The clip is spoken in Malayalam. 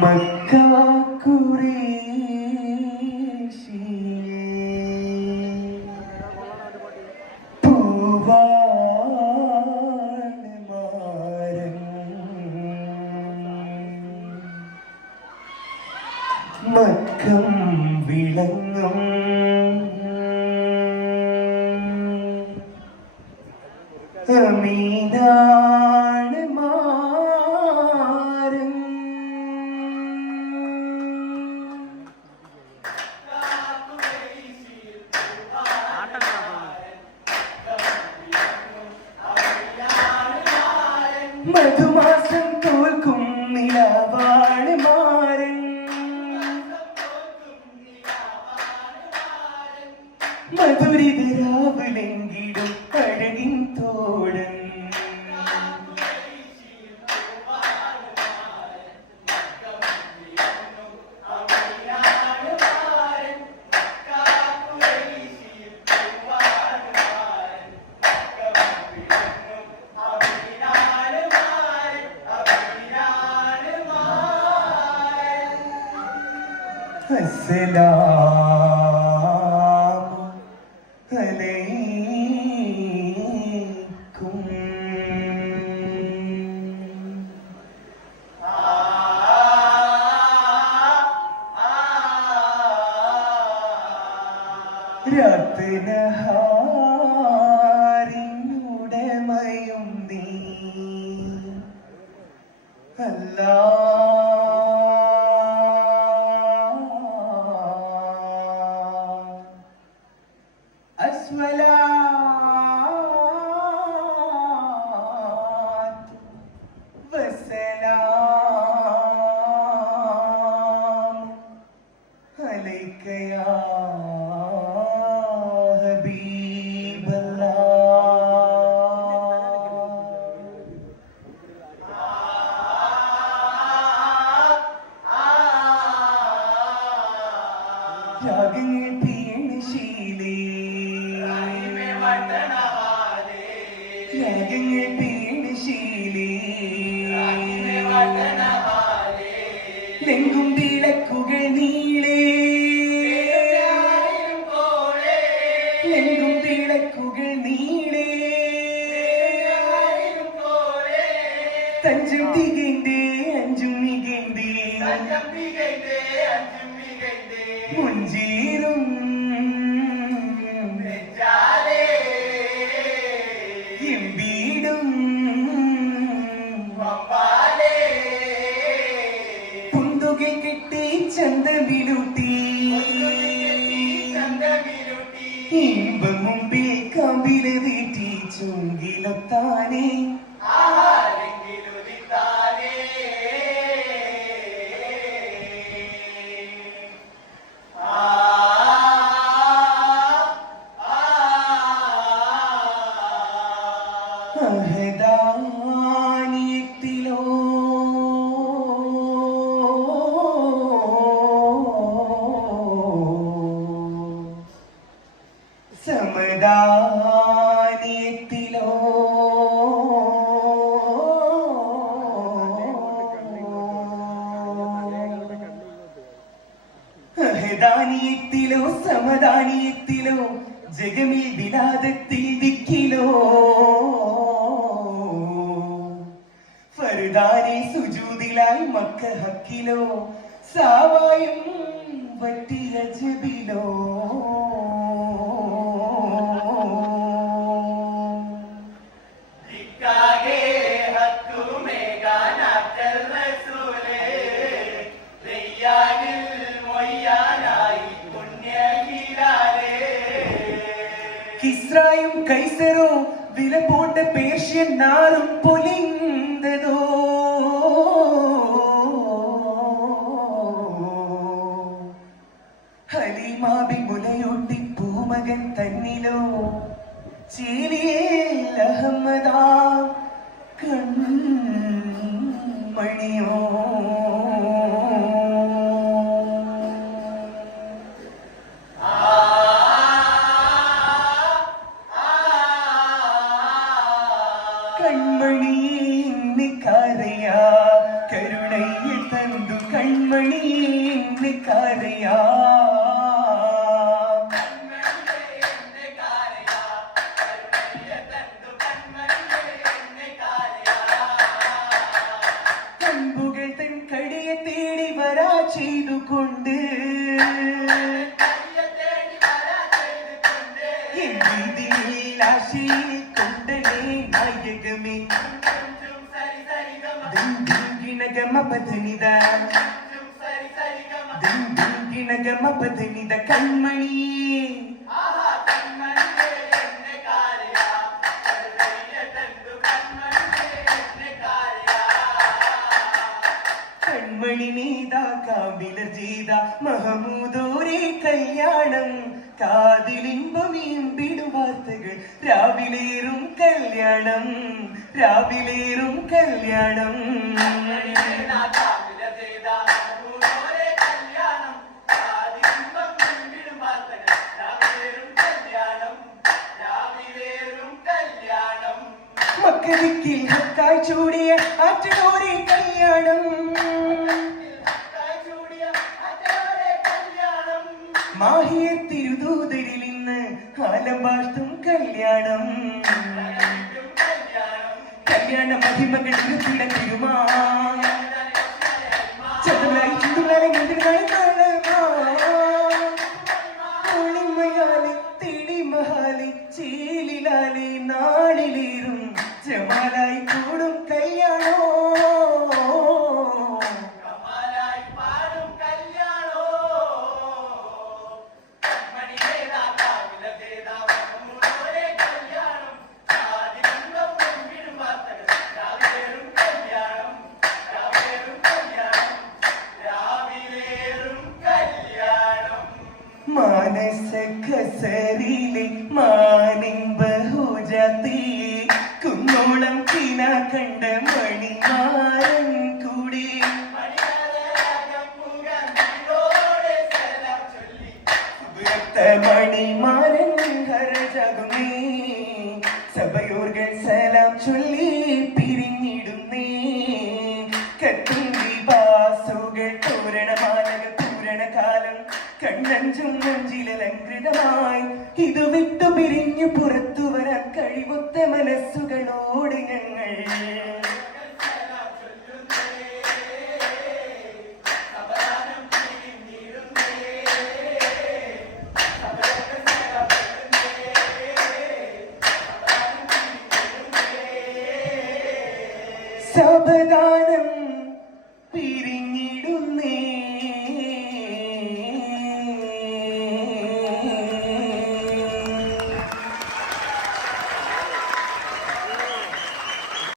മക്കാ ഖുറൈശിയേ പൂവാണ് മാരൻ മക്കം വിളങ്ങും അമീനാണ് മാരൻ മധുമാസം തോൽക്കും നിലവാണ് മാരൻ മധുരിതരാവിലെങ്കിലും അഴകിൻ തോഴൻ അസ്സലാമു അലൈക്കും. രാത്രിനഹാരിനുടമയും നീ അല്ലാ രാഗങ്ങൾ പീണശീലേ രാഗങ്ങൾ പീണശീലേ ലെങ്കും വിളക്കുകൾ നീളേ ലെങ്കും വിളക്കുകൾ നീളേ തഞ്ചം തികൈന്തേ അഞ്ചും മികൈന്തേ മുഞ്ചീരും എമ്പീടും പുന്തുകൾ കെട്ടി ചന്തമിലൂട്ടി ഇമ്പം മുമ്പിൽ കമ്പിലെ തീറ്റി ചുങ്കിലൊത്താനേ അഹദാനിയത്തിലോ സമദാനിയത്തിലോ അഹദാനിയത്തിലോ സമദാനിയത്തിലോ ജഗമേ വിലാദത്തിൽ ദിക്കിലോ ഫർദാനെ സുജൂദിലായി മക്ക ഹക്കിലോ സാവായും വറ്റിയ ജബിലോ കിസ്രായും കൈസരോ വില പോട്ട പേർഷ്യൻ നാറും പൊലിന്തതോ ഹലീമാബി മുലയൂട്ടി പൂമകൻ തന്നിലോ ചേലിയേൽ അഹമ്മദാ കൺമണിയോ கண்மணியே இன்னைக்காரையா கருணையை தந்து கண்மணியே இன்னைக்காரையா கண்புகள் தன் கடியை தேடி வரா செய்து கொண்டு என் வீதியில் ஆசையை கொண்டனே நாயகமே ಗಿಣಗಮಪಧನಿದ ಗಿಣಗಮಪಧನಿದ ಕಣ್ಮಣಿಯೇ കൺമണി നീതാ കാവിലർ ചെയ്ത മഹമൂദോരേ കല്യാണം കാതിലിമ്പമീമ്പിടും വാർത്തകൾ രാവിലേറും കല്യാണം രാവിലേറും കല്യാണം മക്കരിക്കിൽ ഹക്കായി ചൂടിയ ആറ്റോരെ കല്യാണം മാഹിയ തിരുദൂതരിൽ ഇന്ന് ആലമ്പാഴ്ത്തും കല്യാണം കല്യാണ മഹിമകൾ ഇരുത്തിട തിരുമാ ചതുരായി ചുണ്ടുകളെ മുതിർന്നായി ഒളിമയാലെ തെളിമഹാലെ ചേലിലാലെ നാളിലേറും ജമാലായി കൂടും കല്യാണോ മാനസ കസരിലെ മാനിമ്പ ഹോജാത്തി കുന്നോളം കിന കണ്ട മണിമാരൻ കൂടി മണിമാരൻ ഹരജാകുന്നേ സഭയോർകൾ സലാം ചൊല്ലി പിരിഞ്ഞിടുന്നേ കത്തുമ്പി ബാസുകൾ തോരണമാലക പൂരണകാലം കണ്ണഞ്ചും നെഞ്ചിലലങ്കൃതമായി ഇത് വിട്ടു പിരിഞ്ഞു പുറത്തു വരാൻ കഴിവൊത്ത മനസ്സുകളോട് ഞങ്ങൾ സാവധാനം